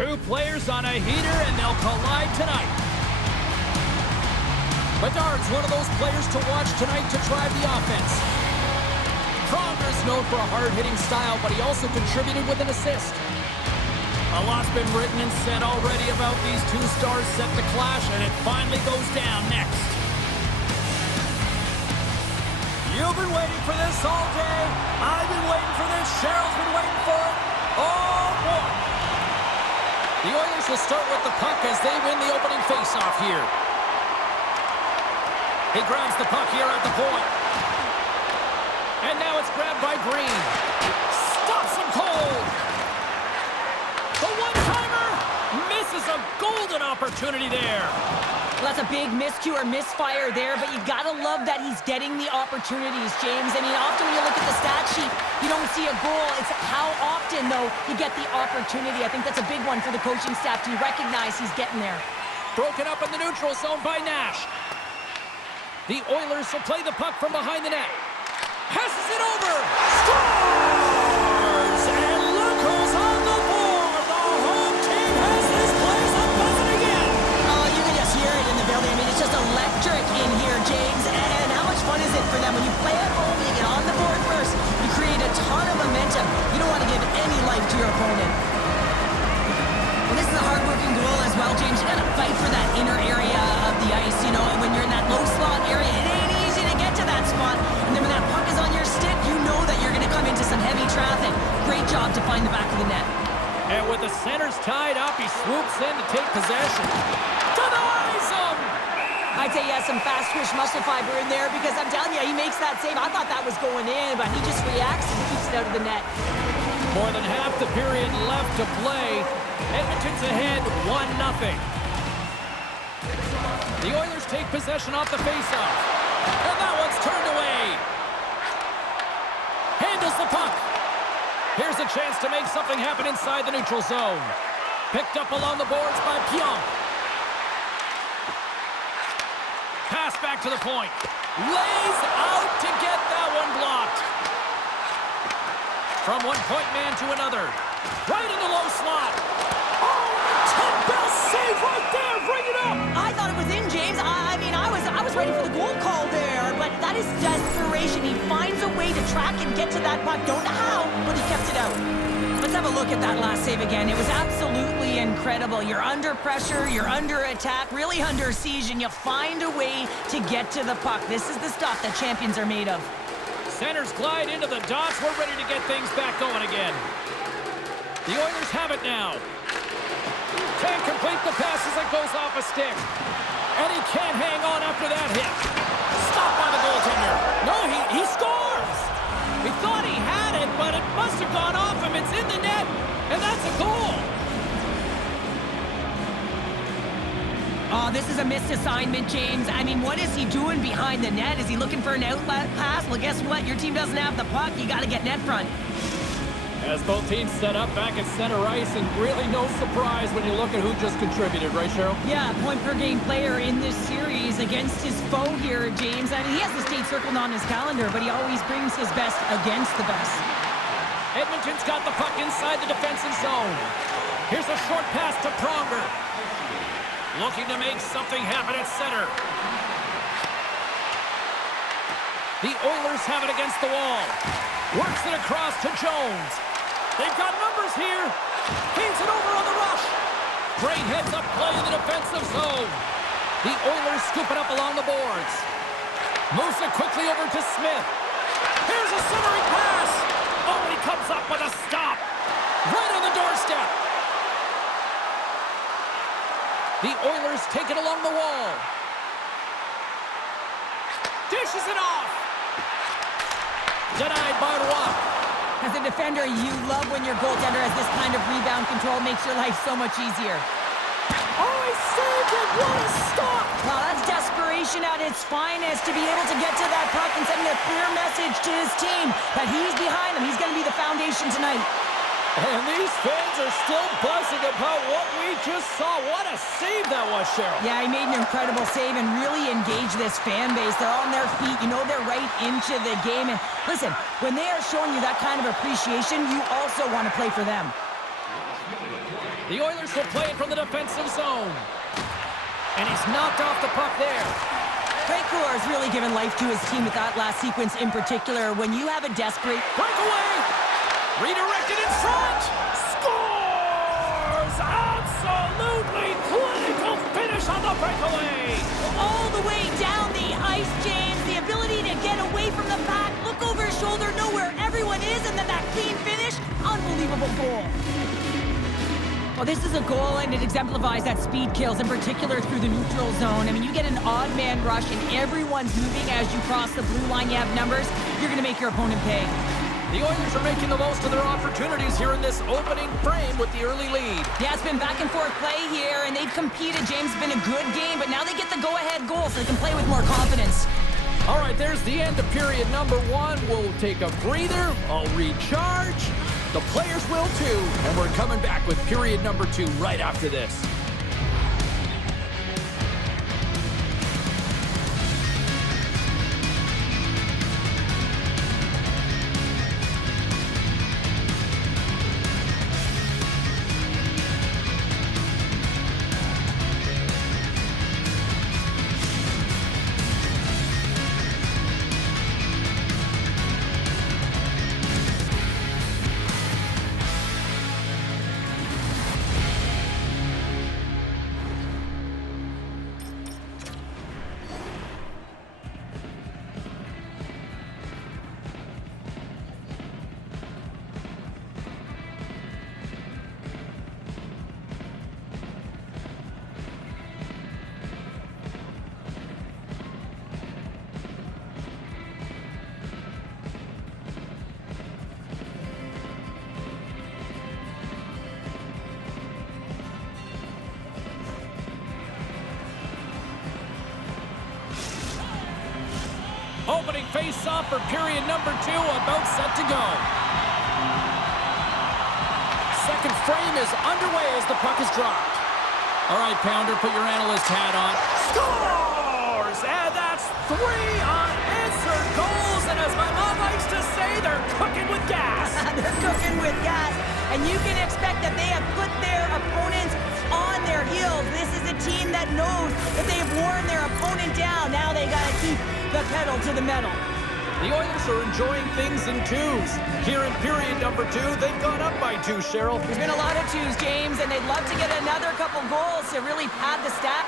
Two players on a heater, and they'll collide tonight. Bedard's one of those players to watch tonight to drive the offense. Pronger's known for a hard-hitting style, but he also contributed with an assist. A lot's been written and said already about these two stars set to clash, and it finally goes down next. You've been waiting for this all day. I've been waiting for this. Cheryl's been waiting for it. Oh, boy. The Oilers will start with the puck as they win the opening faceoff here. He grabs the puck here at the point. And now it's grabbed by Green. Stops him cold. The one-timer misses a golden opportunity there. Well, that's a big miscue or misfire there, but you gotta love that he's getting the opportunities, James. I mean, often when you look at the stat sheet, you don't see a goal. It's how often, though, you get the opportunity. I think that's a big one for the coaching staff to recognize he's getting there. Broken up in the neutral zone by Nash. The Oilers will play the puck from behind the net. Passes it over. Scores! And look who's on the board. The home team has this place a buzzing again. Oh, you can just hear it in the building. I mean, it's just electric in here, James. And how much fun is it for them when you play at home, you get on the board first, you create a ton of momentum. You don't want to give any life to your opponent. Well, this is a hard-working goal as well, James. You got to fight for that inner area of the ice. You know, when you're in that low slot area, it ain't easy to get to that spot. And then when that puck is on your stick, you know that you're going to come into some heavy traffic. Great job to find the back of the net. And with the centers tied up, he swoops in to take possession. Denies him! I'd say he has some fast twitch muscle fiber in there because I'm telling you, he makes that save. I thought that was going in, but he just reacts and keeps it out of the net. More than half the period left to play. Edmonton's ahead 1-0. The Oilers take possession off the faceoff. And that one's turned away. Handles the puck. Here's a chance to make something happen inside the neutral zone. Picked up along the boards by Pionk. Pass back to the point. Lays out to get that one blocked. From one point man to another. Right in the low slot. Oh, 10-bell save right there. Bring it up. I thought it was in, James. I mean, I was ready for the goal call there, but that is desperation. He finds a way to track and get to that puck. Don't know how, but he kept it out. Let's have a look at that last save again. It was absolutely incredible. You're under pressure, you're under attack, really under siege, and you find a way to get to the puck. This is the stuff that champions are made of. Centers glide into the dots. We're ready to get things back going again. The Oilers have it now. Can't complete the pass as it goes off a stick. And he can't hang on after that hit. Stopped by the goaltender. No, he scores! He thought he had it, but it must have gone off him. It's in the net, and that's a goal. Oh, this is a missed assignment, James. I mean, what is he doing behind the net? Is he looking for an outlet pass? Well, guess what? Your team doesn't have the puck. You got to get net front. As both teams set up back at center ice, and really no surprise when you look at who just contributed, right, Cheryl? Yeah, point-per-game player in this series against his foe here, James. I mean, he has the state circled on his calendar, but he always brings his best against the best. Edmonton's got the puck inside the defensive zone. Here's a short pass to Pronger. Looking to make something happen at center. The Oilers have it against the wall. Works it across to Jones. They've got numbers here. Feeds it over on the rush. Great heads-up play in the defensive zone. The Oilers scoop it up along the boards. Moves it quickly over to Smith. Here's a centering pass. Oh, he comes up with a stop. Right on the doorstep. The Oilers take it along the wall. Dishes it off. Denied by Roy. As a defender, you love when your goaltender has this kind of rebound control. Makes your life so much easier. Oh, he saved it. What a stop. Well, that's desperation at its finest to be able to get to that puck and sending a clear message to his team that he's behind them. He's going to be the foundation tonight. And these fans are still buzzing about what we just saw. What a save that was, Cheryl. Yeah, he made an incredible save and really engaged this fan base. They're on their feet. You know they're right into the game. And listen, when they are showing you that kind of appreciation, you also want to play for them. The Oilers will play it from the defensive zone. And he's knocked off the puck there. Frank Couillard's really given life to his team with that last sequence in particular. When you have a desperate... Breakaway! Redirected in front! Scores! Absolutely clinical finish on the breakaway! All the way down the ice, James. The ability to get away from the pack, look over his shoulder, know where everyone is, and then that clean finish. Unbelievable goal. Well, this is a goal, and it exemplifies that speed kills, in particular through the neutral zone. I mean, you get an odd man rush, and everyone's moving as you cross the blue line. You have numbers. You're going to make your opponent pay. The Oilers are making the most of their opportunities here in this opening frame with the early lead. Yeah, it's been back and forth play here, and they've competed. James, it's been a good game, but now they get the go-ahead goal, so they can play with more confidence. All right, there's the end of period number 1. We'll take a breather. I'll recharge. The players will too, and we're coming back with period number 2 right after this. Opening face-off for period number 2, about set to go. Second frame is underway as the puck is dropped. All right, Pounder, put your analyst hat on. Scores! And that's 3 unanswered goals, and as my mom likes to say, they're cooking with gas. They're cooking with gas, and you can expect that they have put their opponents on their heels. This is a team that knows that they've worn their opponent down. Now they got to keep the pedal to the metal. The Oilers are enjoying things in twos. Here in period number 2, they've gone up by 2, Cheryl. There's been a lot of twos, James, and they'd love to get another couple goals to really pad the stat